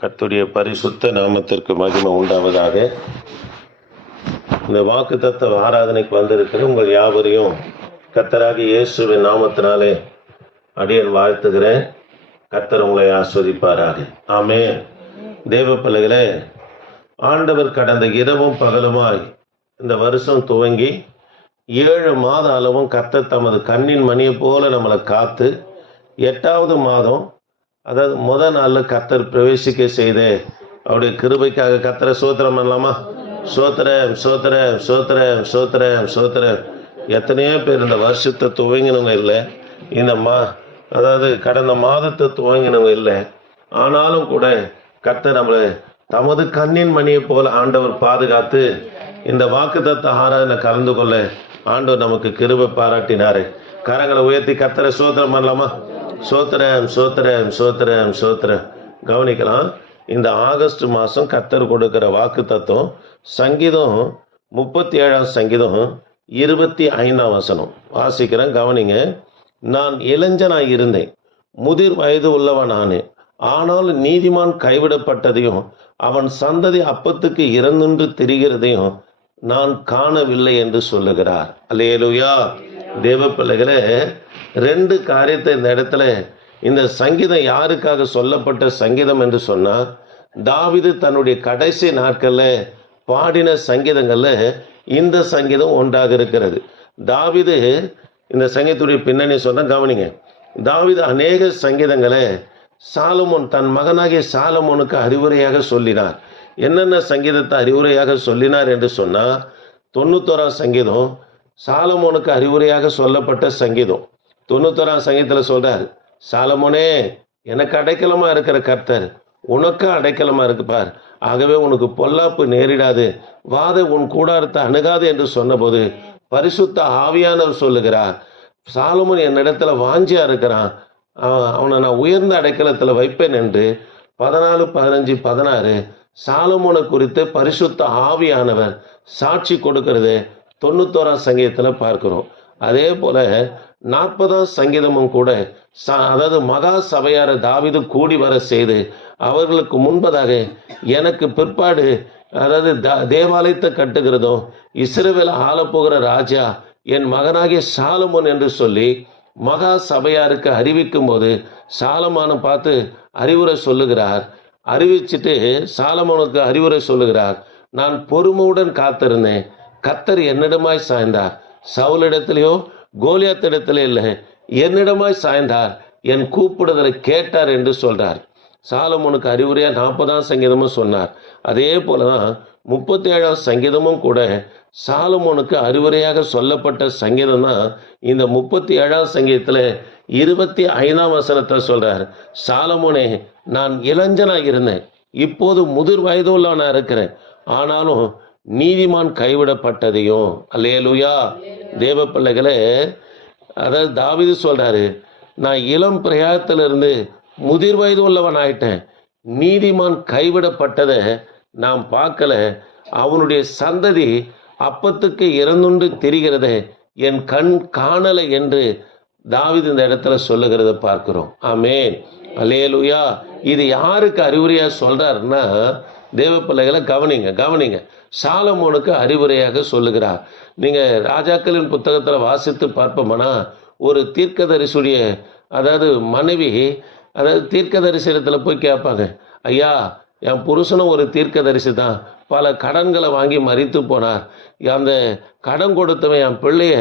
கத்துடைய பரிசுத்த நாமத்திற்கு மகிமை உண்டாவதாக. இந்த வாக்கு தத்துவ ஆராதனைக்கு வந்திருக்கிற உங்கள் யாவரையும் கத்தராக இயேசுவின் நாமத்தினாலே அடியன் வாழ்த்துகிறேன். கர்த்தர் உங்களை ஆஸ்வதிப்பாராக. ஆமே தேவ பிள்ளைகளே ஆண்டவர் கடந்த இரவும் பகலுமாய் இந்த வருஷம் துவங்கி ஏழு மாத அளவும் கத்தர் தமது கண்ணின் மணியை போல நம்மளை காத்து எட்டாவது மாதம் அதாவது முத நாளில் கத்தர் பிரவேசிக்க செய்து. அவருடைய கிருபைக்காக கத்தரை சோத்திரம் பண்ணலாமா? சோத்திரம் சோத்திரம் சோத்திரம் சோத்திரம் சோத்திரம். எத்தனையோ பேர் இந்த வருஷத்தை துவங்கினவங்க இல்லை. இந்த மா அதாவது கடந்த மாதத்தை துவங்கினவங்க இல்லை. ஆனாலும் கூட கத்தர் நம்மளை தமது கண்ணின் மணியை போல ஆண்டவர் பாதுகாத்து இந்த வாக்குத்தத்த ஆராதனை கலந்து கொள்ள ஆண்டவர் நமக்கு கிருபை பாராட்டினாரு. கரங்களை உயர்த்தி கத்தரை சோத்திரம் பண்ணலாமா? சோத்திரம் சோத்திரம் சோத்திரம் சோத்திரம். கவனிக்கலாம். இந்த ஆகஸ்ட் மாதம் கத்தர் கொடுக்கிற வாக்கு தத்துவம் சங்கீதம் முப்பத்தி ஏழாம் சங்கீதம் இருபத்தி ஐந்தாம் வசனம். வாசிக்கிறேன் கவனிங்க. நான் இளைஞனாக இருந்தேன். முதிர் வயது உள்ளவன் நானே. ஆனால் நீதிமான் கைவிடப்பட்டதையும் அவன் சந்ததி அப்பத்துக்கு இறந்துன்று திரிகிறதையும் நான் காணவில்லை என்று சொல்லுகிறார். அல்லேலுயா. தேவ பிள்ளைகளே ரெண்டு காரியத்தை இந்த இடத்துல இந்த சங்கீதம் யாருக்காக சொல்லப்பட்ட சங்கீதம் என்று சொன்னால் தாவிது தன்னுடைய கடைசி நாட்களில் பாடின சங்கீதங்களில் இந்த சங்கீதம் ஒன்றாக இருக்கிறது. தாவிது இந்த சங்கீதத்துடைய பின்னணி சொன்னால் கவனிங்க. தாவிது அநேக சங்கீதங்களை சாலமோன் தன் மகனாகிய சாலமோனுக்கு அறிவுரையாக சொல்லினார். என்னென்ன சங்கீதத்தை அறிவுரையாக சொல்லினார் என்று சொன்னால் தொண்ணூத்தோராம் சங்கீதம் சாலமோனுக்கு அறிவுரையாக சொல்லப்பட்ட சங்கீதம். தொண்ணூத்தோராம் சங்கீதத்தில் சொல்கிறார் சாலமோனே எனக்கு அடைக்கலமாக இருக்கிற கர்த்தர் உனக்கு அடைக்கலமாக இருக்குப்பார் ஆகவே உனக்கு பொல்லாப்பு நேரிடாது. வாதை உன் கூடாரத்தை அணுகாது என்று சொன்னபோது பரிசுத்த ஆவியானவர் சொல்லுகிறார் சாலமோன் என்னிடத்துல வாஞ்சியா இருக்கிறான். அவனை நான் உயர்ந்த அடைக்கலத்தில் வைப்பேன் என்று பதினாலு பதினஞ்சு பதினாறு சாலமோனை குறித்து பரிசுத்த ஆவியானவர் சாட்சி கொடுக்கிறது தொண்ணூத்தோராம் சங்கீதத்தில் பார்க்கிறோம். அதே போல நாற்பதாம் சங்கீதமும் கூட ச- அதாவது மகா சபையார தாவிது கூடி வர செய்து அவர்களுக்கு முன்பதாக எனக்கு பிற்பாடு அதாவது த- தேவாலயத்தை கட்டுகிறதும் இஸ்ரவேல ஆளப்போகிற ராஜா என் மகனாகிய சாலமோன் என்று சொல்லி மகா சபையாருக்கு அறிவிக்கும் போது சாலமானை பார்த்து அறிவுரை சொல்லுகிறார். அறிவிச்சிட்டு சாலமோனுக்கு அறிவுரை சொல்லுகிறார். நான் பொறுமையுடன் காத்திருந்தேன். கத்தர் என்னிடமாய் சாய்ந்தார். சவுலிடத்திலேயோ கோலியாத்திடத்திலே இல்லை. என்னிடமாய் சாய்ந்தார் என் கூப்பிடுதலை கேட்டார் என்று சொல்றார். சாலமோனுக்கு அறிவுரையாக நாற்பதாம் சங்கீதமும் சொன்னார். அதே போல தான் முப்பத்தி ஏழாம் சங்கீதமும் கூட சாலமோனுக்கு அறிவுரையாக சொல்லப்பட்ட சங்கீதம் தான் இந்த முப்பத்தி ஏழாம் சங்கீதத்தில் இருபத்தி ஐந்தாம் வசனத்தை சொல்கிறார் சாலமோனே நான் இளைஞனாக இருந்தேன் இப்போது முதிர் வயது உள்ளவனா இருக்கிறேன் ஆனாலும் நீதிமான் கைவிடப்பட்டதையும் அல்லேலூயா தேவ பிள்ளைகளே அதாவது தாவீது சொல்றாரு நான் இளம் பிரயாத்திலிருந்து முதிர் வயது உள்ளவன் ஆயிட்டேன். நீதிமான் கைவிடப்பட்டதை நாம் பார்க்கல. அவனுடைய சந்ததி அப்பத்துக்கு இறந்துண்டு தெரிகிறதே என் கண் காணலை என்று தாவீது இந்த இடத்துல சொல்லுகிறத பார்க்கிறோம். ஆமென். அல்லேலூயா. இது யாருக்கு அறிவுரையா சொல்றாருன்னா தேவ பிள்ளைகளை கவனிங்க கவனிங்க. சாலமோனுக்கு அறிவுரையாக சொல்லுகிறார். நீங்கள் ராஜாக்களின் புத்தகத்தில் வாசித்து பார்ப்போம்னா ஒரு தீர்க்கதரிசுடைய அதாவது மனைவி அதாவது தீர்க்கதரிசனத்தில் போய் கேட்பாங்க ஐயா என் புருஷனும் ஒரு தீர்க்கதரிசி தான் பல கடன்களை வாங்கி மறித்து போனார். அந்த கடன் கொடுத்தவன் என் பிள்ளைய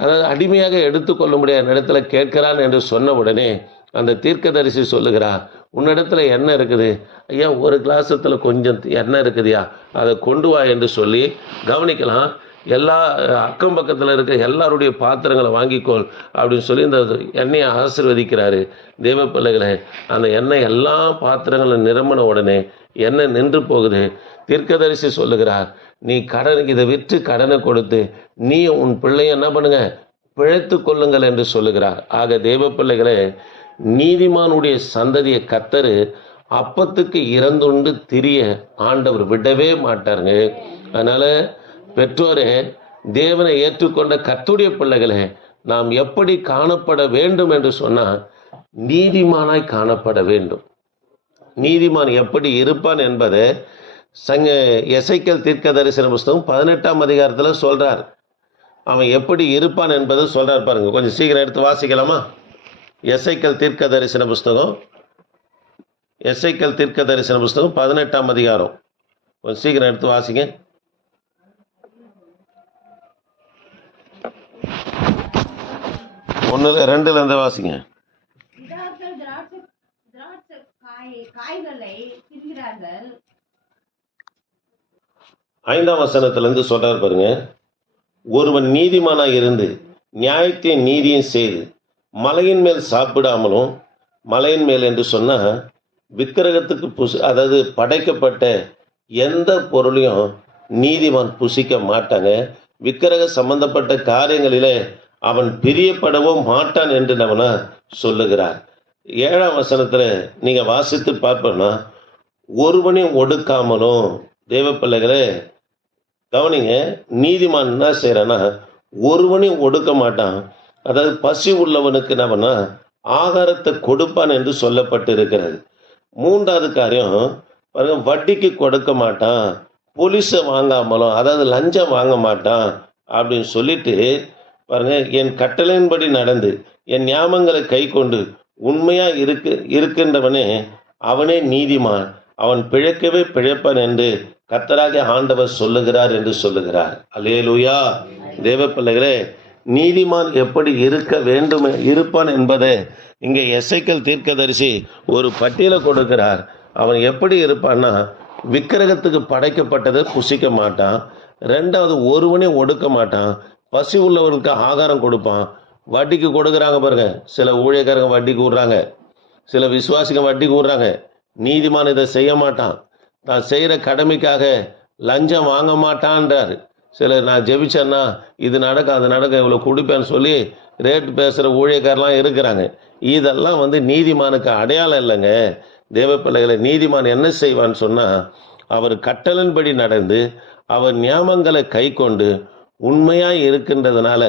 அதாவது அடிமையாக எடுத்துக்கொள்ள முடியாத இடத்துல கேட்கிறான் என்று சொன்ன உடனே அந்த தீர்க்கதரிசி சொல்லுகிறார் உன்னிடத்துல என்ன இருக்குது? ஐயா ஒரு கிளாசத்தில் கொஞ்சம் எண்ணெய் இருக்குதுயா? அதை கொண்டு வா என்று சொல்லி கவனிக்கலாம். எல்லா அக்கம் பக்கத்தில் இருக்க எல்லாருடைய பாத்திரங்களை வாங்கிக்கோள் அப்படின்னு சொல்லி இந்த எண்ணெயை ஆசீர்வதிக்கிறாரு. தெய்வ பிள்ளைகளை அந்த எண்ணெய் எல்லா பாத்திரங்களும் நிரம்பின உடனே எண்ணெய் நின்று போகுது. தீர்க்கதரிசி சொல்லுகிறார் நீ கடன் இதை விற்று கடனை கொடுத்து நீ உன் பிள்ளைய என்ன பண்ணுங்க? பிழைத்து கொள்ளுங்கள் என்று சொல்லுகிறார். ஆக தெய்வ பிள்ளைகளே நீதிமானுடைய சந்ததியை கத்தரு அப்பத்துக்கு இறந்துண்டு திரிய ஆண்டவர் விடவே மாட்டாருங்க. அதனால் பெற்றோரே தேவனை ஏற்றுக்கொண்ட கத்துடைய பிள்ளைகளே நாம் எப்படி காணப்பட வேண்டும் என்று சொன்னால் நீதிமானாய் காணப்பட வேண்டும். நீதிமான் எப்படி இருப்பான் என்பதை சங்க எசைக்கல் தீர்க்க தரிசன புஸ்தகம் பதினெட்டாம் அதிகாரத்தில் சொல்கிறார் அவன் எப்படி இருப்பான் என்பதை சொல்கிறார் பாருங்க. கொஞ்சம் சீக்கிரம் எடுத்து வாசிக்கலாமா? எசைக்கல் தீர்க்க தரிசன புஸ்தகம். எசைக்கல் தீர்க்க தரிசன புஸ்தகம் பதினெட்டாம் அதிகாரம். கொஞ்சம் சீக்கிரம் எடுத்து வாசிங்க. ஒன்றுல ரெண்டுல இருந்து வாசிங்க. ஐந்தாம் வசனத்திலிருந்து சொல்றார் பாருங்க. ஒருவன் நீதிமானாய் இருந்து நியாயத்தையும் நீதியும் செய்து மலையின் மேல் சாப்பிடாமலும் மலையின் மேல் என்று சொன்னால் விக்கிரகத்துக்கு புசி அதாவது படைக்கப்பட்ட எந்த பொருளையும் நீதிமான் புசிக்க மாட்டாங்க. விக்கிரக சம்பந்தப்பட்ட காரியங்களிலே அவன் பிரியப்படவும் மாட்டான் என்று நம்மன சொல்லுகிறார். ஏழாம் வசனத்தில் நீங்கள் வாசித்து பார்ப்போம்னா ஒருவனையும் ஒடுக்காமலும் தேவ பிள்ளைகளே கவனிங்க நீதிமான் என்ன செய்கிறான்னா ஒருவனையும் ஒடுக்க மாட்டான். அதாவது பசி உள்ளவனுக்கு என்னவனா ஆகாரத்தை கொடுப்பான் என்று சொல்லப்பட்டு இருக்கிறது மூன்றாவது காரியம் பாருங்க வட்டிக்கு கொடுக்க மாட்டான் போலீஸை வாங்காமலும் அதாவது லஞ்சம் வாங்க மாட்டான் அப்படின்னு சொல்லிட்டு பாருங்க என் கட்டளையின்படி நடந்து என் ஞாபகங்களை கை கொண்டு உண்மையா இருக்கு இருக்கின்றவனே அவனே நீதிமான் அவன் பிழைக்கவே பிழைப்பான் என்று கத்தராகிய ஆண்டவர் சொல்லுகிறார் என்று சொல்லுகிறார். அலேலுயா தேவ பிள்ளைகளே நீதிமான் எப்படி இருக்க வேண்டும் இருப்பான் என்பதை இங்கே எசைக்கல் தீர்க்கதரிசி ஒரு பட்டியலை கொடுக்கிறார். அவன் எப்படி இருப்பான்னா விக்கிரகத்துக்கு படைக்கப்பட்டதை புசிக்க மாட்டான். ரெண்டாவது ஒருவனே ஒடுக்க மாட்டான். பசி உள்ளவனுக்கு ஆகாரம் கொடுப்பான். வட்டிக்கு கொடுக்குறாங்க பாருங்க. சில ஊழியக்காரங்க வட்டிக்கு விடுறாங்க சில விசுவாசிங்க வட்டிக்கு விடுறாங்க நீதிமான் இதை செய்ய மாட்டான். தான் செய்கிற கடமைக்காக லஞ்சம் வாங்க மாட்டான்றார். சிலர் நான் ஜெபிச்சேன்னா இது நடக்க அது நடக்கும் இவ்வளோ கொடுப்பேன்னு சொல்லி ரேட் பேசுகிற ஊழியக்காரெலாம் இருக்கிறாங்க. இதெல்லாம் வந்து நீதிமானுக்கு அடையாளம் இல்லைங்க. தேவ பிள்ளைகளை நீதிமான் என்ன செய்வான்னு சொன்னால் அவர் கட்டளின்படி நடந்து அவர் நியாமங்களை கை கொண்டு உண்மையாக இருக்கின்றதுனால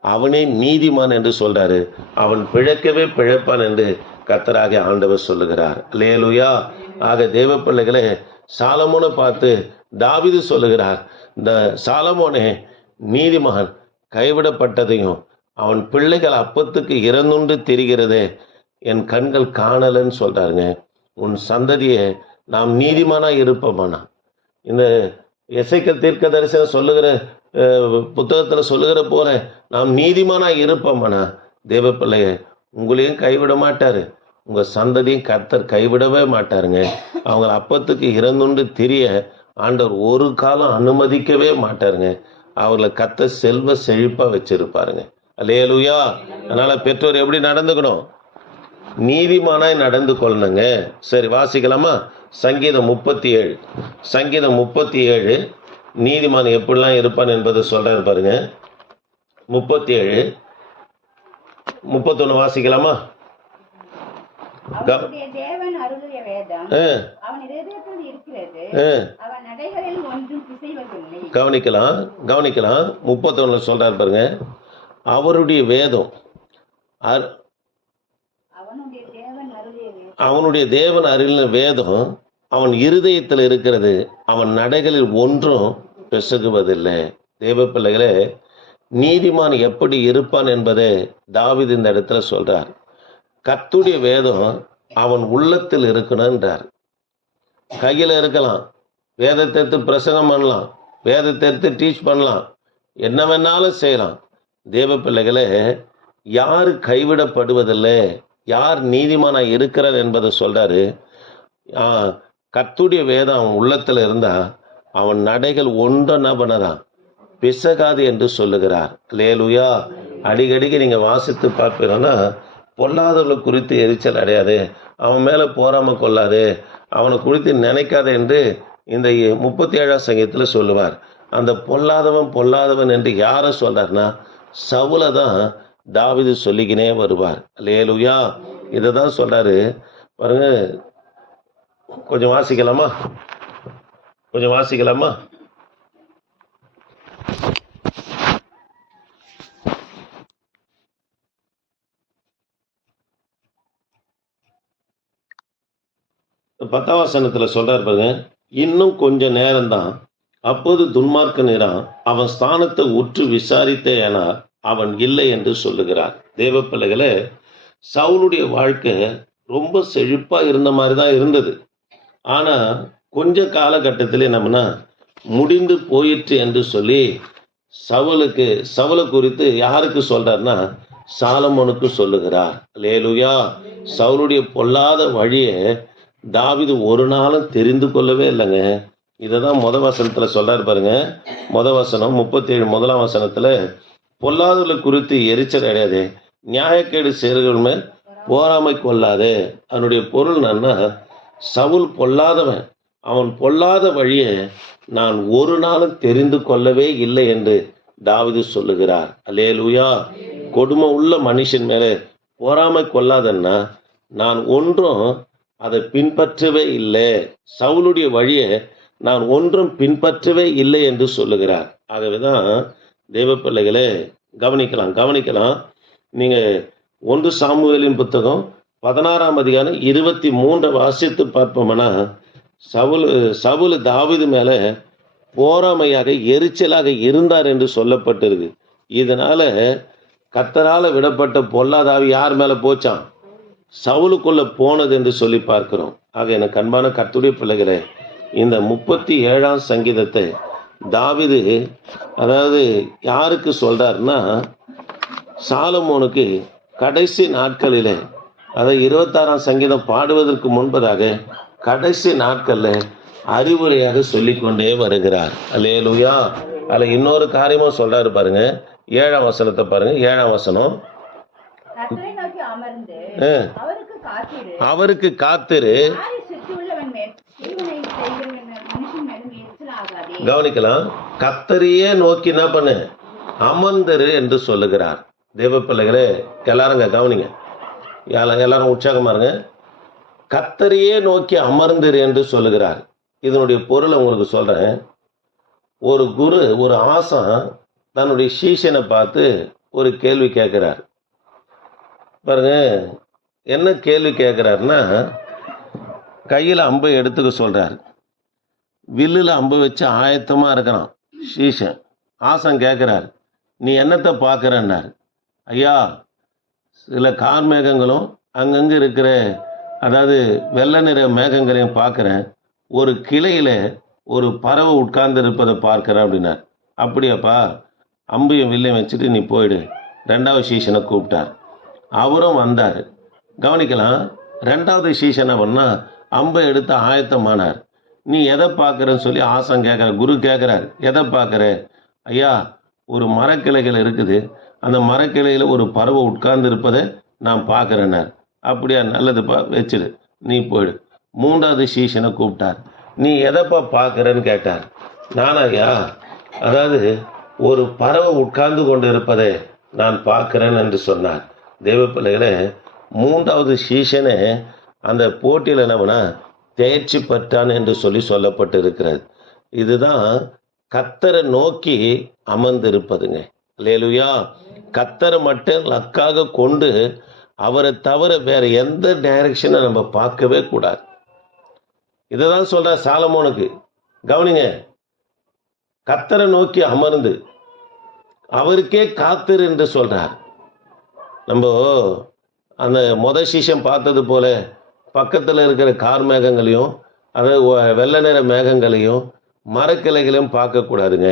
அவனே நீதிமான் என்று சொல்கிறாரு அவன் பிழைக்கவே பிழைப்பான் என்று கத்தராக ஆண்டவர் சொல்லுகிறார். லேலுயா ஆக தேவ சாலமோன சாலமோனை பார்த்து தாவிது சொல்லுகிறார். இந்த சாலமோனே நீதிமகன் கைவிடப்பட்டதையும் அவன் பிள்ளைகள் அப்பத்துக்கு இறந்துண்டு தெரிகிறதே என் கண்கள் காணலன்னு சொல்கிறாருங்க உன் சந்ததியை நாம் நீதிமானாக இருப்போமானா? இந்த இசைக்க தீர்க்க தரிசனம் சொல்லுகிற புத்தகத்தில் சொல்லுகிற போல நாம் நீதிமானாக இருப்போமானா? தேவ பிள்ளைய உங்களையும் கைவிட மாட்டார். உங்கள் சந்ததியும் கர்த்தர் கைவிடவே மாட்டாருங்க. அவங்க அப்பத்துக்கு இறந்துண்டு தெரிய ஆண்டவர் ஒரு காலம் அனுமதிக்கவே மாட்டாருங்க. அவர்களை கத்த செல்வ செழிப்பா வச்சிருப்பாருங்க. அல்லேலூயா. அதனால பெற்றோர் எப்படி நடந்துக்கணும்? நீதிமானாய் நடந்து கொள்ளணுங்க. சரி வாசிக்கலாமா? சங்கீதம் முப்பத்தி ஏழு சங்கீதம் முப்பத்தி ஏழு நீதிமான் எப்படிலாம் இருப்பான் என்பதை சொல்றாரு பாருங்க. முப்பத்தி ஏழு முப்பத்தொன்னு வாசிக்கலாமா? அவனுடைய தேவன் அருளிய வேதம் ஆ, அவன் கவனிக்கலாம் கவனிக்கலாம். முப்பத்தொன்னு சொல்றாரு பாருங்க. அவருடைய வேதம் அவனுடைய தேவன் அருளிய வேதம். அவனுடைய தேவன் அருளின வேதம் அவன் இருதயத்தில் இருக்கிறது அவன் நடைகளில் ஒன்றும் பிசகுவதில்லை தேவ பிள்ளைகளே நீதிமான் எப்படி இருப்பான் என்பதை தாவீது இந்த இடத்துல சொல்றார். கத்துடைய வேதம் அவன் உள்ளத்தில் இருக்கணும்ன்றார். கையில் இருக்கலாம். வேதத்தை எடுத்து பிரசங்கம் பண்ணலாம். வேதத்தை எடுத்து டீச் பண்ணலாம். என்ன வேணாலும் செய்யலாம். தேவ பிள்ளைகளே யார் கைவிடப்படுவதில்லை? யார் நீதிமானாக இருக்கிறார் என்பதை சொல்கிறாரு கத்துடைய வேதம் அவன் உள்ளத்தில் இருந்தால் அவன் நடைகள் ஒன்றும் என்ன பண்ணுறான். பிசகாது என்று சொல்லுகிறார். லேலுயா அடிக்கடிக்கு நீங்கள் வாசித்து பார்ப்பீங்கன்னா பொல்லாதவர்களை குறித்து எரிச்சல் அடையாது. அவன் மேலே போராமல் கொள்ளாது. அவனை குறித்து நினைக்காத என்று இந்த முப்பத்தி ஏழாம் சங்கீதத்தில் சொல்லுவார். அந்த பொல்லாதவன் பொல்லாதவன் என்று யாரை சொல்கிறார்னா சவுலை தான் தாவிது சொல்லிக்கினே வருவார். லேலுயா இதை தான் சொல்கிறாரு பாருங்க கொஞ்சம் வாசிக்கலாமா? கொஞ்சம் வாசிக்கலாமா? பத்தாம் சொல்கிறார் பாருங்க இன்னும் கொஞ்ச நேரம்தான் அப்போது துன்மார்க்க அவன் ஸ்தானத்தை உற்று விசாரித்தேனா அவன் இல்லை என்று சொல்லுகிறார் தேவ பிள்ளைகளை சவுலுடைய வாழ்க்கை ரொம்ப செழிப்பாக இருந்த மாதிரி தான் இருந்தது. ஆனால் கொஞ்ச காலகட்டத்தில் நம்மனா முடிந்து போயிற்று என்று சொல்லி சவுலுக்கு சவுலை குறித்து யாருக்கு சொல்கிறாருன்னா சாலமோனுக்கு சொல்லுகிறார். லேலுயா சவுளுடைய பொல்லாத வழியை தாவீது ஒரு நாளும் தெரிந்து கொள்ளவே இல்லைங்க. இதை தான் முத வசனத்தில் சொல்கிறார் பாருங்க. முத வசனம் முப்பத்தேழு முதலாம் வசனத்தில் பொல்லாதவர்களை குறித்து எரிச்சல் அடையாதே நியாயக்கேடு செயல்கள் மேல் போராமை கொள்ளாதே. அதனுடைய பொருள் என்னன்னா சவுல் பொல்லாதவன். அவன் பொல்லாத வழியை நான் ஒரு நாளும் தெரிந்து கொள்ளவே இல்லை என்று தாவிது சொல்லுகிறார். அல்லேலூயா. கொடுமை உள்ள மனுஷன் மேலே போராமை கொள்ளாதன்னா நான் ஒன்றும் அதை பின்பற்றவே இல்லை. சவுளுடைய வழியை நான் ஒன்றும் பின்பற்றவே இல்லை என்று சொல்லுகிறார். ஆகவேதான் தெய்வ பிள்ளைகளே கவனிக்கலாம் கவனிக்கலாம். நீங்கள் ஒன்று சாமுவேலின் புத்தகம் பதினாறாம் அதிகாரம் இருபத்தி மூன்றை வாசித்து பார்ப்போம்னா சவுல் சவுல் தாவிது மேலே போராமையாக எரிச்சலாக இருந்தார் என்று சொல்லப்பட்டிருக்கு. இதனால் கத்தரால் விடப்பட்ட பொல்லாதாவி யார் மேலே போச்சான் சவுலுக்குள்ள போனது என்று சொல்லி பார்க்கிறோம். ஆக எனக்கு அன்பான கத்துடைய பிள்ளைகளே இந்த முப்பத்தி ஏழாம் சங்கீதத்தை தாவிது அதாவது யாருக்கு சொல்கிறாருன்னா சாலமோனுக்கு கடைசி நாட்களிலே அதை இருபத்தாறாம் சங்கீதம் பாடுவதற்கு முன்பதாக கடைசி நாட்களில் அறிவுரையாக சொல்லிக்கொண்டே வருகிறார். அல்லேலுயா. அதில் இன்னொரு காரியமும் சொல்கிறாரு பாருங்க. ஏழாம் வசனத்தை பாருங்க. ஏழாம் வசனம். அவருக்கு காத்திரு. கவனிக்கலாம். கத்தரையே நோக்கி என்ன பண்ணு? அமர்ந்தரு என்று சொல்லுகிறார். தேவ பிள்ளைகளே எல்லாருங்க கவனிங்க. எல்லா- எல்லாரும் உற்சாகமா இருங்க. கத்தரையே நோக்கி அமர்ந்திரு என்று சொல்லுகிறார். இதனுடைய பொருளை உங்களுக்கு சொல்றேன். ஒரு குரு ஒரு ஆசம் தன்னுடைய சீஷனை பார்த்து ஒரு கேள்வி கேட்கிறார். பாருங்க என்ன கேள்வி கேட்குறாருன்னா கையில் அம்பை எடுத்துக்க சொல்கிறாரு வில்லில் அம்பு வச்சு ஆயத்தமாக இருக்கிறான் சீஷன் ஆசம் கேட்குறாரு நீ என்னத்தை பார்க்குறன்னார் ஐயா சில கார் மேகங்களும் அங்கங்கே இருக்கிற அதாவது வெள்ளை நிற மேகங்களையும் பார்க்குறேன் ஒரு கிளையில் ஒரு பறவை உட்கார்ந்து இருப்பதை பார்க்குறேன் அப்படின்னார். அப்படியாப்பா அம்பையும் வில்லையும் வச்சுட்டு நீ போயிடு. ரெண்டாவது சீசனை கூப்பிட்டார். அவரும் வந்தார். கவனிக்கலாம் ரெண்டாவது சீசனை பண்ணால் அம்பை எடுத்து ஆயத்தமானார் நீ எதை பார்க்குறன்னு சொல்லி ஆசம் கேட்குற குரு கேட்குறார் எதை பார்க்குற? ஐயா ஒரு மரக்கிளைகள் இருக்குது. அந்த மரக்கிளையில் ஒரு பறவை உட்கார்ந்து இருப்பதை நான் பார்க்குறேன்னார். அப்படியா நல்லதுப்பா வச்சிடு நீ போயிடு. மூன்றாவது சீசனை கூப்பிட்டார். நீ எதைப்பா பார்க்குறன்னு கேட்டார். நானா ஐயா அதாவது ஒரு பறவை உட்கார்ந்து கொண்டு இருப்பதை நான் பார்க்குறேன் என்று சொன்னார். தெய்வ பிள்ளைகளே மூன்றாவது சீசனே அந்த போட்டியில் என்னவனா தேர்ச்சி பெற்றான் என்று சொல்லி சொல்லப்பட்டு இருக்கிறது இதுதான் கத்தரை நோக்கி அமர்ந்திருப்பதுங்க. லேலுயா கத்தரை மட்டும் லக்காக கொண்டு அவரை தவிர வேற எந்த டைரக்ஷனை நம்ம பார்க்கவே கூடாது. இதை தான் சொல்கிற சாலமோனுக்கு. கவனிங்க. கத்தரை நோக்கி அமர்ந்து அவருக்கே காத்திரு என்று சொல்கிறார் நம்ம அந்த மொத சீசம் பார்த்தது போல பக்கத்தில் இருக்கிற கார் மேகங்களையும் அதாவது வெள்ளை நிற மேகங்களையும் மரக்கிளைகளையும் பார்க்கக்கூடாதுங்க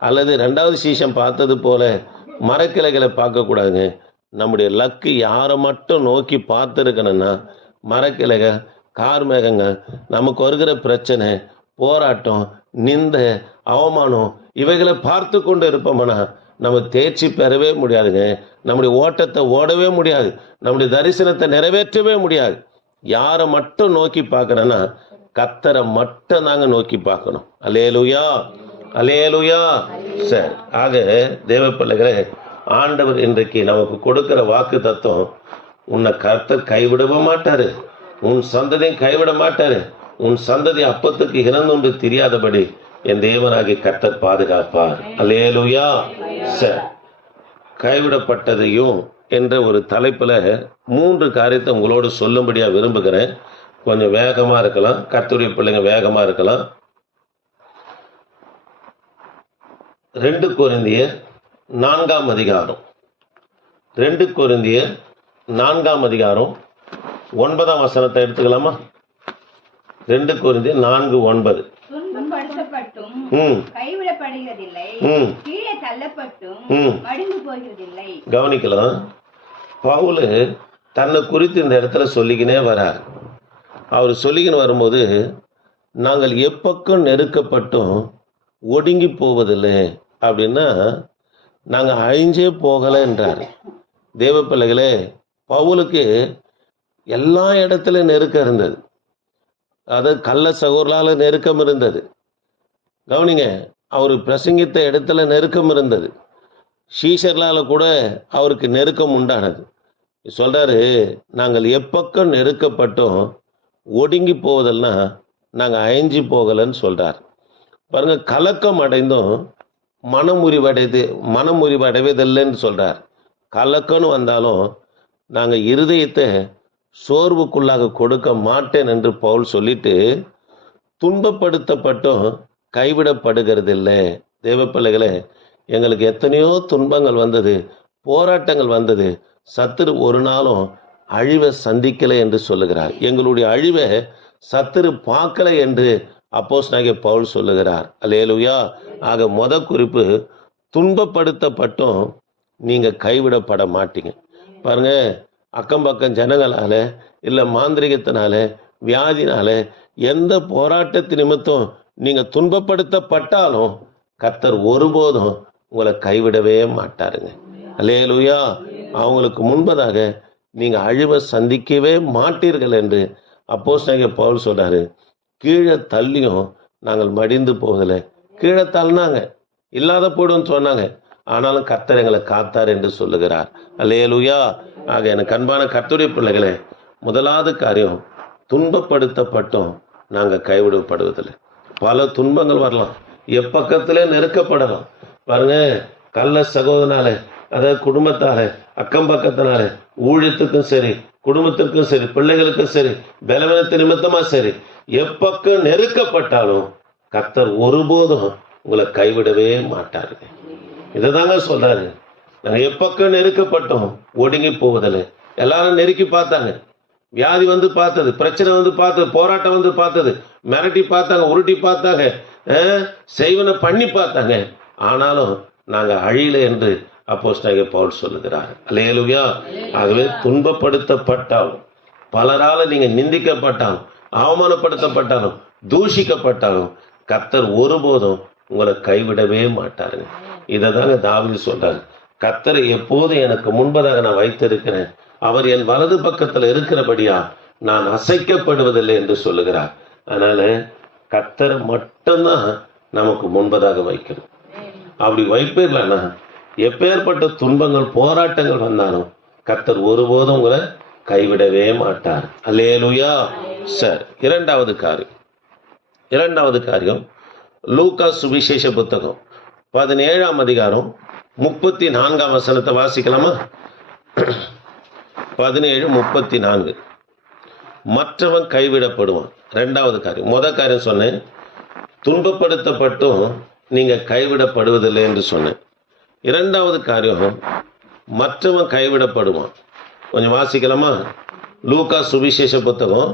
அல்லது ரெண்டாவது சீசம் பார்த்தது போல மரக்கிளைகளை பார்க்கக்கூடாதுங்க நம்முடைய லக்கு யாரை மட்டும் நோக்கி பார்த்துருக்கணும்னா மரக்கிளைக கார் மேகங்கள் நமக்கு வருகிற பிரச்சனை போராட்டம் நிந்த அவமானம் இவைகளை பார்த்து கொண்டு இருப்போம்னா நம்ம தேர்ச்சி பெறவே முடியாதுங்க. நம்முடைய ஓட்டத்தை ஓடவே முடியாது. நம்முடைய தரிசனத்தை நிறைவேற்றவே முடியாது. யாரை மட்டும் நோக்கி பார்க்கணும்னா கத்தரை மட்டும் தாங்க நோக்கி பார்க்கணும். அலேலுயா அலேலுயா சரி. ஆக தேவ பிள்ளைகளே ஆண்டவர் இன்றைக்கு நமக்கு கொடுக்கிற வாக்கு தத்துவம் உன்னை கர்த்தர் கைவிடவே மாட்டாரு. உன் சந்ததியும் கைவிட மாட்டாரு. உன் சந்ததி அப்பத்துக்கு இறந்துண்டு தெரியாதபடி என் தேவனாகி கர்த்தர் பாதுகாப்பார். அல்லேலுயா. சரி. கைவிடப்பட்டதையும் என்ற ஒரு தலைப்புல மூன்று காரியத்தை உங்களோடு சொல்லும்படியா விரும்புகிறேன். கொஞ்சம் வேகமா இருக்கலாம். கர்த்தருடைய பிள்ளைங்க வேகமா இருக்கலாம். ரெண்டு கொரிந்தியர் நான்காம் அதிகாரம். ரெண்டு கொரிந்தியர் நான்காம் அதிகாரம். ஒன்பதாம் வசனத்தை எடுத்துக்கலாமா? ரெண்டு கொரிந்தியர் நான்கு ஒன்பது துன்பப்படுத்தப்பட்டும் ம் கைவிடப்படுகிறதில்லை ம் கீழே தள்ளப்பட்டும் ம் மடிந்து போகிறதில்லை கவனிக்கலாம். பவுலு தன்னை குறித்து இந்த இடத்துல சொல்லிக்கினே வரார். அவர் சொல்லிக்கின்னு வரும்போது நாங்கள் எப்பக்கம் நெருக்கப்பட்டும் ஒடுங்கி போவதில்லை அப்படின்னா நாங்கள் அழிஞ்சே போகலைன்றார் தேவ பிள்ளைகளே பவுலுக்கு எல்லா இடத்துலையும் நெருக்கம் இருந்தது. அது கள்ள சகோதரால நெருக்கம் இருந்தது. கவனிங்க அவர் பிரசங்கித்த இடத்துல நெருக்கம் இருந்தது. ஷீஷர்லால கூட அவருக்கு நெருக்கம் உண்டானது. சொல்றாரு நாங்கள் எப்பக்கம் நெருக்கப்பட்டோம் ஒடுங்கி போவதெல்லாம் நாங்கள் அயஞ்சி போகலைன்னு சொல்றார். பாருங்க கலக்கம் அடைந்தும் மனமுறிவடைது மனமுறிவடைவதில்லைன்னு சொல்றார். கலக்கம்னு வந்தாலும் நாங்கள் இருதயத்தை சோர்வுக்குள்ளாக கொடுக்க மாட்டேன் என்று பவுல் சொல்லிட்டு துன்பப்படுத்தப்பட்டும் கைவிடப்படுகிறதில்லை. தேவ பிள்ளைகளே எங்களுக்கு எத்தனையோ துன்பங்கள் வந்தது போராட்டங்கள் வந்தது. சத்துரு ஒரு நாளும் அழிவை சந்திக்கலை என்று சொல்லுகிறார். எங்களுடைய அழிவை சத்துரு பார்க்கலை என்று அப்போஸ் பவுல் சொல்லுகிறார். அலேலுயா ஆக மொத குறிப்பு துன்பப்படுத்தப்பட்டும் நீங்கள் கைவிடப்பட மாட்டீங்க. பாருங்கள் அக்கம் பக்கம் ஜனங்களால் இல்லை மாந்திரிகத்தினால வியாதினால எந்த போராட்டத்து நிமித்தம் நீங்கள் துன்பப்படுத்தப்பட்டாலும் கத்தர் ஒருபோதும் உங்களை கைவிடவே மாட்டாருங்க. அலேலுயா அவங்களுக்கு முன்பதாக நீங்கள் அழிவை சந்திக்கவே மாட்டீர்கள் என்று அப்போஸ் பவுல் சொல்றாரு. கீழே தள்ளியும் நாங்கள் மடிந்து போகலை. கீழே தள்ளினாங்க. இல்லாத போய்டும்னு சொன்னாங்க. ஆனாலும் கர்த்தர் எங்களை காத்தார் என்று சொல்லுகிறார். அல்லேலூயா. ஆக எனக்கு அன்பான கர்த்தருடைய பிள்ளைகளே முதலாவது காரியம் துன்பப்படுத்தப்பட்டும் நாங்கள் கைவிடப்படுவதில்லை. பல துன்பங்கள் வரலாம். எப்பக்கத்திலே நெருக்கப்படலாம். பாருங்க கள்ள சகோதரனால அதாவது குடும்பத்தால அக்கம் பக்கத்தினால ஊழியத்துக்கும் சரி குடும்பத்திற்கும் சரி பிள்ளைகளுக்கும் சரி பலவீனத்து நிமித்தமா சரி எப்பக்கம் நெருக்கப்பட்டாலும் கத்தர் ஒருபோதும் உங்களை கைவிடவே மாட்டாருங்க இதை தாங்க சொல்றாரு. நாங்கள் எப்பக்கம் நெருக்கப்பட்டோம் ஒடுங்கி போவதில்லை. எல்லாரும் நெருக்கி பார்த்தாங்க. வியாதி வந்து பார்த்தது பிரச்சனை வந்து பார்த்தது போராட்டம் வந்து பார்த்தது மிரட்டி பார்த்தாங்க உருட்டி பார்த்தாங்க செய்வனை பண்ணி பார்த்தாங்க. ஆனாலும் நாங்கள் அழியல என்று அப்போஸ்தலனாகிய பவுல் சொல்லுகிறார். அல்லேலூயா. ஆகவே துன்பப்படுத்தப்பட்டாலும் பலரால் நீங்கள் நிந்திக்கப்பட்டாலும் அவமானப்படுத்தப்பட்டாலும் தூஷிக்கப்பட்டாலும் கத்தர் ஒருபோதும் உங்களை கைவிடவே மாட்டாருங்க. இதை தாங்க தாவி சொல்கிறாங்க கத்தரை எப்போது எனக்கு முன்பதாக நான் வைத்திருக்கிறேன் அவர் என் வலது பக்கத்தில் இருக்கிறபடியா நான் அசைக்கப்படுவதில்லை என்று சொல்லுகிறார். அதனால கத்தரை மட்டும்தான் நமக்கு முன்பதாக வைக்கணும். அப்படி வைப்பிடலன்னா எப்பேற்பட்ட துன்பங்கள் போராட்டங்கள் வந்தாலும் கத்தர் ஒருபோதும் உங்களை கைவிடவே மாட்டார். அல்லேலுயா சார் இரண்டாவது காரியம். இரண்டாவது காரியம் லூகா சுவிசேஷ புத்தகம் பதினேழாம் அதிகாரம் முப்பத்தி நான்காம் வசனத்தை வாசிக்கலாமா? பதினேழு முப்பத்தி நான்கு மற்றவன் கைவிடப்படுவான். ரெண்டாவது காரியம். முத காரியம் சொன்னேன். துன்பப்படுத்தப்பட்டும் நீங்கள் கைவிடப்படுவதில்லை என்று சொன்னேன். இரண்டாவது காரியம் மற்றவன் கைவிடப்படுவான். கொஞ்சம் வாசிக்கலாமா? லூகா சுவிசேஷ புத்தகம்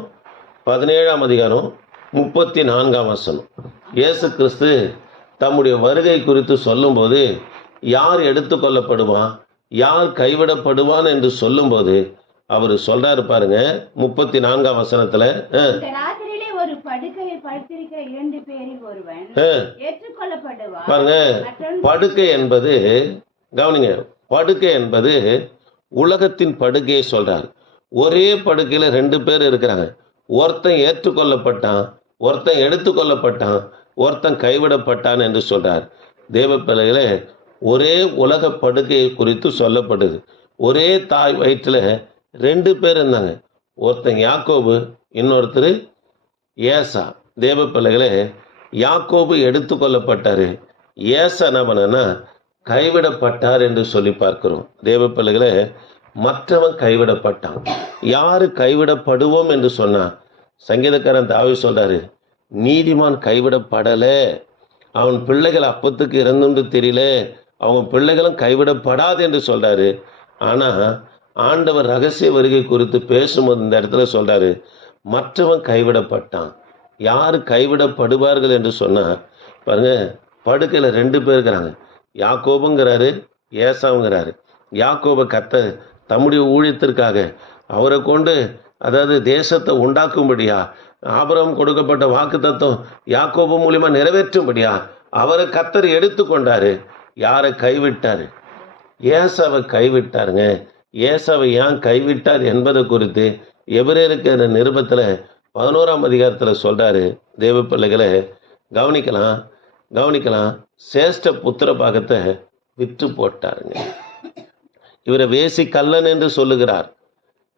பதினேழாம் அதிகாரம் முப்பத்தி நான்காம் வசனம். இயேசு கிறிஸ்து தம்முடைய வருகை குறித்து சொல்லும்போது யார் எடுத்துக்கொள்ளப்படுவான் யார் கைவிடப்படுவான் என்று சொல்லும்போது அவர் சொல்றாரு பாருங்க முப்பத்தி நான்காம் வசனத்துல பாருங்க படுக்கை என்பது கவனிங்க படுக்கை என்பது உலகத்தின் படுக்கையை சொல்றார். ஒரே படுக்கையில ரெண்டு பேர் இருக்கிறாங்க. ஒருத்தன் ஏற்றுக்கொள்ளப்பட்டான் ஒருத்தன் எடுத்துக்கொள்ளப்பட்டான் ஒருத்தன் கைவிடப்பட்டான் என்று சொல்றார். தேவ பிள்ளைகளே ஒரே உலக படுக்கையை குறித்து சொல்லப்படுது. ஒரே தாய் வயிற்றில் ரெண்டு பேர் இருந்தாங்க. ஒருத்தன் யாக்கோபு இன்னொருத்தர் ஏசா. தேவ பிள்ளைகளே யாக்கோபு எடுத்துக்கொள்ளப்பட்டாரு ஏசா என்ன பண்ணனா கைவிடப்பட்டார் என்று சொல்லி பார்க்கிறோம். தேவ பிள்ளைகளே மற்றவன் கைவிடப்பட்டான். யார் கைவிடப்படுவோம் என்று சொன்னான் சங்கீதக்காரன் தாவி சொல்கிறாரு நீதிமான் கைவிடப்படலை. அவன் பிள்ளைகள் அப்பத்துக்கு இறந்துண்டு தெரியல. அவங்க பிள்ளைகளும் கைவிடப்படாது என்று சொல்கிறாரு ஆனால் ஆண்டவர் ரகசிய வருகை குறித்து பேசும்போது இந்த இடத்துல சொல்கிறாரு மற்றவன் கைவிடப்பட்டான். யார் கைவிடப்படுவார்கள் என்று சொன்னால் பாருங்க படுக்கையில் ரெண்டு பேர் இருக்கிறாங்க. யாக்கோபுங்கிறாரு ஏசாவுங்கிறாரு. யாக்கோபை கத்த தம்முடைய ஊழியத்திற்காக அவரை கொண்டு அதாவது தேசத்தை உண்டாக்கும்படியா ஆபரம் கொடுக்கப்பட்ட வாக்கு தத்துவம் யாக்கோபு மூலியமாக நிறைவேற்றும்படியா அவரை கத்தர் எடுத்து கொண்டாரு யாரை கைவிட்டாரு? ஏசாவை கைவிட்டாருங்க. ஏசாவை ஏன் கைவிட்டார் என்பதை குறித்து எபிரேருக்கு இருக்கிற நிருபத்தில் பதினோராம் அதிகாரத்தில் சொல்கிறாரு தேவ பிள்ளைகளை கவனிக்கலாம் கவனிக்கலாம். சேஷ்ட புத்திர பாகத்தை விற்று போட்டாருங்க. இவரை வேசி கல்லன் என்று சொல்லுகிறார்.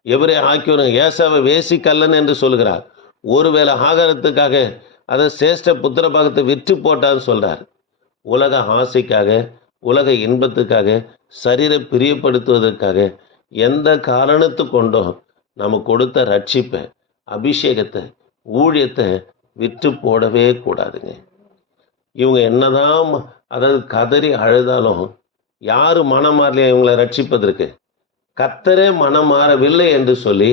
எவரே ஆக்கியோருங்க. ஏசாவை வேசி கல்லன் என்று சொல்லுகிறார். ஒருவேளை ஆகாரத்துக்காக அதை சேஷ்ட புத்திர பாகத்தை விற்று போட்டான்னு சொல்கிறார் உலக ஆசைக்காக உலக இன்பத்துக்காக சரீரை பிரியப்படுத்துவதற்காக எந்த காரணத்து கொண்டும் நம்ம கொடுத்த ரட்சிப்பை அபிஷேகத்தை ஊழியத்தை விற்று போடவே கூடாதுங்க. இவங்க என்னதான் அதாவது கதறி அழுதாலும் யாரு மனம் மாறலையா இவங்களை ரட்சிப்பதற்கு? கத்தரே மனம் மாறவில்லை என்று சொல்லி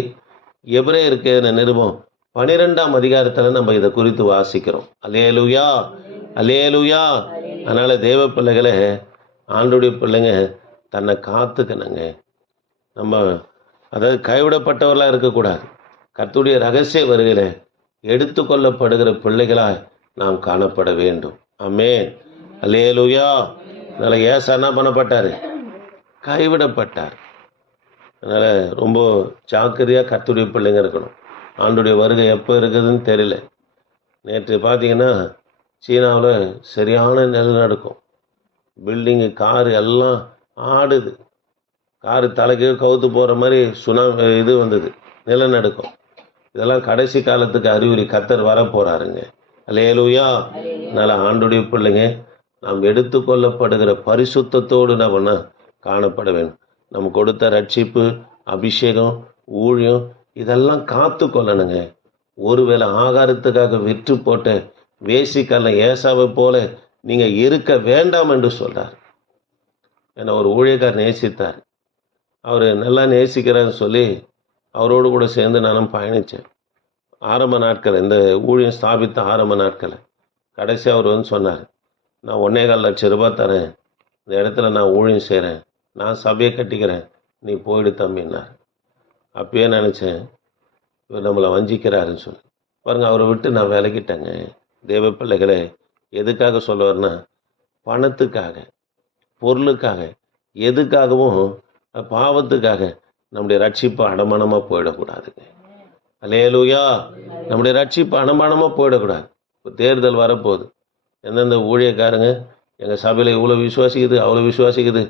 எவரே இருக்கிற நிருபம் பனிரெண்டாம் அதிகாரத்தில் நம்ம இதை குறித்து வாசிக்கிறோம். அலேலுயா அலேலுயா அதனால் தேவ பிள்ளைகளை ஆண்டுடைய பிள்ளைங்க தன்னை காத்துக்கணுங்க. நம்ம அதாவது கைவிடப்பட்டவர்களாக இருக்கக்கூடாது. கத்துடைய ரகசிய வருகிற எடுத்துக்கொள்ளப்படுகிற பிள்ளைகளாய் நாம் காணப்பட வேண்டும். அமேன் அலேலுயா அதனால் ஏசா என்ன பண்ணப்பட்டார்? கைவிடப்பட்டார். அதனால் ரொம்ப ஜாக்கிரதையாக கத்துடைய பிள்ளைங்க இருக்கணும். ஆண்டுடைய வருகை எப்போ இருக்குதுன்னு தெரியல. நேற்று பார்த்தீங்கன்னா சீனாவில் சரியான நிலநடுக்கம். பில்டிங்கு காரு எல்லாம் ஆடுது. காரு தலைக்கு கவுத்து போகிற மாதிரி சுனாமி இது வந்தது. நிலநடுக்கம். இதெல்லாம் கடைசி காலத்துக்கு அறிகுறி கத்தர் வர போகிறாருங்க அல்லேலூயா அதனால் ஆண்டுடைய பிள்ளைங்க நாம் எடுத்துக்கொள்ளப்படுகிற பரிசுத்தத்தோடு நம்ம காணப்பட வேண்டும். நம்ம கொடுத்த ரட்சிப்பு அபிஷேகம் ஊழியம் இதெல்லாம் காத்து கொள்ளணுங்க ஒருவேளை ஆகாரத்துக்காக விற்று போட்ட வேசிக்கல்ல ஏசாவை போல நீங்கள் இருக்க வேண்டாம் என்று சொல்கிறார் என்னை ஒரு ஊழியக்கார் நேசித்தார். அவர் நல்லா நேசிக்கிறான்னு சொல்லி அவரோடு கூட சேர்ந்து நானும் பயணித்தேன். ஆரம்ப நாட்கள் இந்த ஊழியம் ஸ்தாபித்த ஆரம்ப நாட்கள். கடைசி அவர் வந்து சொன்னார் நான் ஒன்னே கால் லட்சம் ரூபாய் தரேன். இந்த இடத்துல நான் ஊழியம் செய்கிறேன் நான் சபையை கட்டிக்கிறேன். நீ போயிடு தம்பின்னார் அப்பயே நினச்சேன் இவர் நம்மளை வஞ்சிக்கிறாருன்னு சொல்லி. பாருங்கள் அவரை விட்டு நான் விலகிட்டேங்க. தேவ பிள்ளைகளை எதுக்காக சொல்லுவார்னா பணத்துக்காக பொருளுக்காக எதுக்காகவும் பாவத்துக்காக நம்முடைய ரட்சிப்பு அடமானமாக போயிடக்கூடாதுங்க. அலேலூயா நம்முடைய ரட்சிப்பு அடமானமாக போயிடக்கூடாது. இப்போ தேர்தல் வரப்போகுது. எந்தெந்த ஊழியக்காரங்க எங்கள் சபையில் இவ்வளோ விசுவாசிக்குது அவ்வளோ விசுவாசிக்குது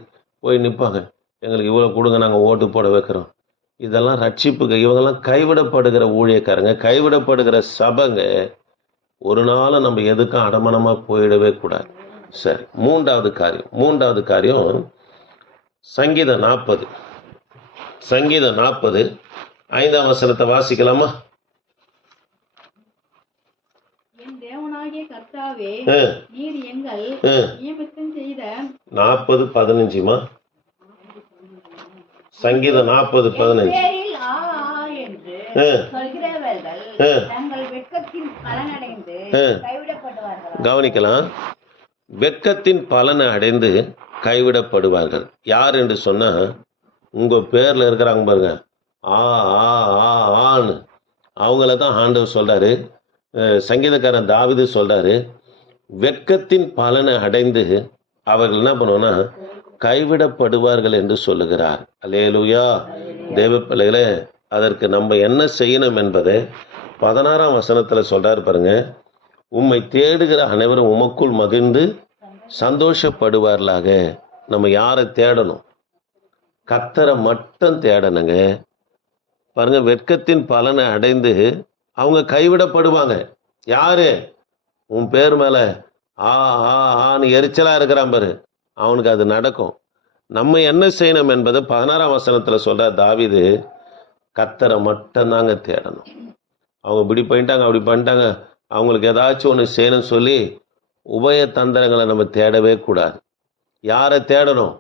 போய் நிற்பாங்க எங்களுக்கு இவ்வளோ கொடுங்க நாங்கள் ஓட்டு போட வைக்கிறோம். இதெல்லாம் ரட்சிப்புக்கு இவங்கெல்லாம் கைவிடப்படுகிற ஊழியக்காரங்க கைவிடப்படுகிற சபைங்க ஒரு நாளும் நம்ம எதுக்கும் அடமானமாக போயிடவே கூடாது. சரி மூன்றாவது காரியம். மூன்றாவது காரியம் சங்கீதம் நாற்பது. சங்கீதம் நாற்பது. ஐந்தாம் வசனத்தை வாசிக்கலாமா? நாற்பது பதினஞ்சுமா? சங்கீதம் நாற்பது பதினஞ்சு. கவனிக்கலாம். வெட்கத்தின் பலனை அடைந்து கைவிடப்படுவார்கள். யார் என்று சொன்னா உங்க பேர்ல இருக்கிறாங்க பாருங்க. ஆ ஆ ஆ ஆன்னு. அவங்கள தான் ஆண்டவர் சொல்றாரு. சங்கீதக்காரன் தாவிது சொல்றாரு. வெட்கத்தின் பலனை அடைந்து அவர்கள் என்ன பண்ணுவோம்னா கைவிடப்படுவார்கள் என்று சொல்லுகிறார். அல்லேலூயா. தேவ பிள்ளைகளே அதற்கு நம்ம என்ன செய்யணும் என்பதை பதினாறாம் வசனத்தில் சொல்கிறார் பாருங்க உம்மை தேடுகிற அனைவரும் உமக்குள் மகிழ்ந்து சந்தோஷப்படுவார்களாக. நம்ம யாரை தேடணும்? கத்தரை மட்டும் தேடணுங்க. பாருங்க வெட்கத்தின் பலனை அடைந்து அவங்க கைவிடப்படுவாங்க. யாரு? உன் பேர் மேலே ஆ ஆ ஆன்னு எரிச்சலாக இருக்கிறான் பாரு. அவனுக்கு அது நடக்கும். நம்ம என்ன செய்யணும் என்பதை பதினாறாம் வசனத்தில் சொல்கிற தாவிது கத்தரை மட்டும்தாங்க தேடணும். அவங்க இப்படி பண்ணிட்டாங்க அப்படி பண்ணிட்டாங்க. அவங்களுக்கு ஏதாச்சும் ஒன்று செய்யணும்னு சொல்லி உபய தந்திரங்களை நம்ம தேடவே கூடாது. யாரை தேடணும்?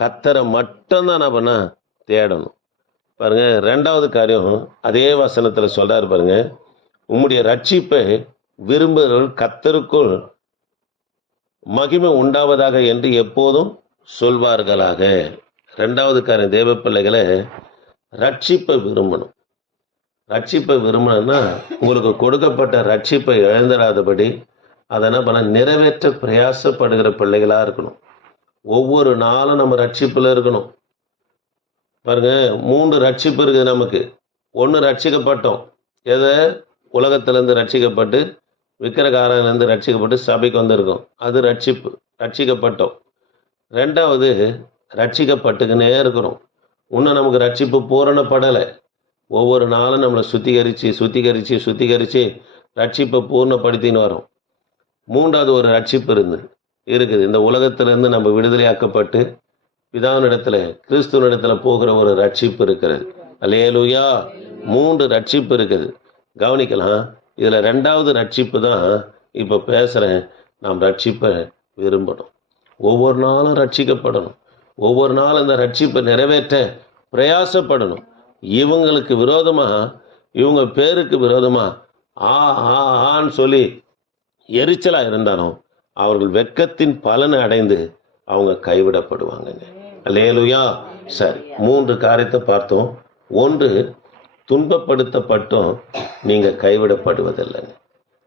கத்தரை மட்டும்தான் நம்ம தேடணும். பாருங்க ரெண்டாவது காரியம் அதே வசனத்தில் சொல்கிறார் பாருங்க. உம்முடைய ரட்சிப்பை விரும்புகிறவர்கள் கத்தருக்குள் மகிமை உண்டாவதாக என்று எப்போதும் சொல்வார்களாக. ரெண்டாவது காரியம் தேவ பிள்ளைகளை ரட்சிப்பை விரும்பணும். ரட்சிப்பை விரும்பணும்னா உங்களுக்கு கொடுக்கப்பட்ட ரட்சிப்பை இழந்துடாதபடி அதை என்ன பண்ண நிறைவேற்ற பிரயாசப்படுகிற பிள்ளைகளாக இருக்கணும். ஒவ்வொரு நாளும் நம்ம ரட்சிப்பில் இருக்கணும். பாருங்க மூன்று ரட்சிப்பு இருக்குது நமக்கு. ஒன்று ரட்சிக்கப்பட்டோம். எதை? உலகத்திலேருந்து ரட்சிக்கப்பட்டு விக்கிரகாரங்கலேருந்து ரட்சிக்கப்பட்டு சபைக்கு வந்திருக்கோம். அது ரட்சிப்பு ரட்சிக்கப்பட்டோம். ரெண்டாவது ரட்சிக்கப்பட்டுக்குன்னே இருக்கிறோம். இன்னும் நமக்கு ரட்சிப்பு பூரணப்படலை. ஒவ்வொரு நாளும் நம்மளை சுத்திகரித்து சுத்திகரித்து சுத்திகரித்து ரட்சிப்பை பூர்ணப்படுத்தின்னு வரோம். மூன்றாவது ஒரு ரட்சிப்பு இருந்து இருக்குது. இந்த உலகத்திலேருந்து நம்ம விடுதலையாக்கப்பட்டு பிதாவினிடத்தில் கிறிஸ்துவனிடத்தில் போகிற ஒரு ரட்சிப்பு இருக்கிறது. அலேலுயா மூன்று ரட்சிப்பு இருக்குது. கவனிக்கலாம் இதில் ரெண்டாவது ரட்சிப்பு தான் இப்போ பேசுகிறேன் நாம் ரட்சிப்பை விரும்பணும். ஒவ்வொரு நாளும் ரட்சிக்கப்படணும். ஒவ்வொரு நாளும் அந்த ரட்சிப்பை நிறைவேற்ற பிரயாசப்படணும். இவங்களுக்கு விரோதமாக இவங்க பேருக்கு விரோதமாக ஆ ஆ ஆன்னு சொல்லி எரிச்சலாக இருந்தாலும் அவர்கள் வெக்கத்தின் பலனை அடைந்து அவங்க கைவிடப்படுவாங்கங்க. லேலுயா சரி மூன்று காரியத்தை பார்த்தோம். ஒன்று துன்பப்படுத்தப்பட்டும் நீங்கள் கைவிடப்படுவதில்லைங்க.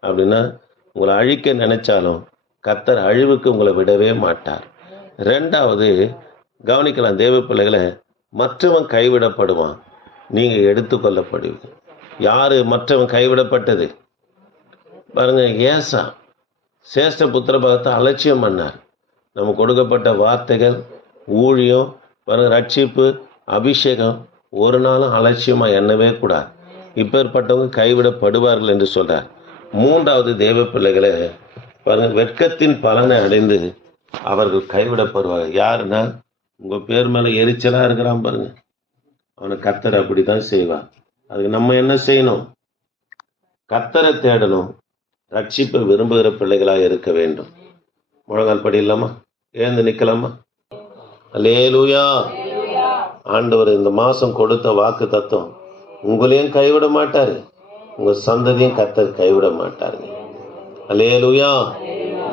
அப்படின்னா உங்களை அழிக்க நினைச்சாலும் கத்தர் அழிவுக்கு உங்களை விடவே மாட்டார். ரெண்டாவது கவனிக்கலாம் தேவ பிள்ளைகளை மற்றவன் கைவிடப்படுவான். நீங்கள் எடுத்துக்கொள்ளப்படுவீங்க யார் மற்றவன் கைவிடப்பட்டது? பாருங்க ஏசா சேஷ்ட புத்திர பகத்தை அலட்சியம் பண்ணார். நம்ம கொடுக்கப்பட்ட வார்த்தைகள் ஊழியம் பாருங்க ரட்சிப்பு அபிஷேகம் ஒரு நாளும் அலட்சியமாக எண்ணவே கூடாது. இப்பேற்பட்டவங்க கைவிடப்படுவார்கள் என்று சொல்கிறார் மூன்றாவது தேவ பிள்ளைகளை பாருங்க வெட்கத்தின் பலனை அடைந்து அவர்கள் கைவிடப்படுவார்கள். யாருன்னா உங்கள் பேர் மேலே எரிச்சலாக இருக்கிறான் பாருங்கள் அவனை கத்தர் அப்படிதான் செய்வான் அதுக்கு நம்ம என்ன செய்யணும்? கத்தரை தேடணும். ரட்சிப்பை விரும்புகிற பிள்ளைகளாக இருக்க வேண்டும். முழங்கால் படி இல்லாமா? எழுந்து நிக்கலாமா? அல்லேலூயா. ஆண்டவர் இந்த மாசம் கொடுத்த வாக்கு தத்துவம் உங்களையும் கைவிட மாட்டார். உங்க சந்ததியும் கத்தர் கைவிட மாட்டாருங்க அல்லேலூயா.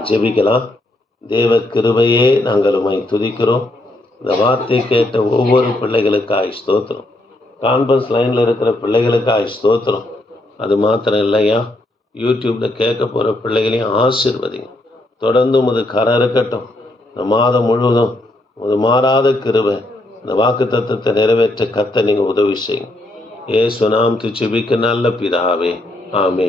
ஜெபிக்கலாம். தேவ கிருபையே நாங்கள் உமை துதிக்கிறோம். இந்த வார்த்தை கேட்ட ஒவ்வொரு பிள்ளைகளுக்காய் ஸ்தோத்திரம். கான்பரன்ஸ் லைனில் இருக்கிற பிள்ளைகளுக்காய் ஸ்தோத்திரம். அது மாத்திரம் இல்லையா? யூடியூப்பில் கேட்க போகிற பிள்ளைகளையும் ஆசிர்வதிங்க. தொடர்ந்து உமது கரை இருக்கட்டும். இந்த மாதம் முழுவதும் உமது மாறாத கிருவை இந்த வாக்கு தத்துவத்தை நிறைவேற்ற கத்த நீங்கள் உதவி செய்யுங்க. ஏ சுனாம் துச்சிபிக்க நல்ல பிதாவே. ஆமே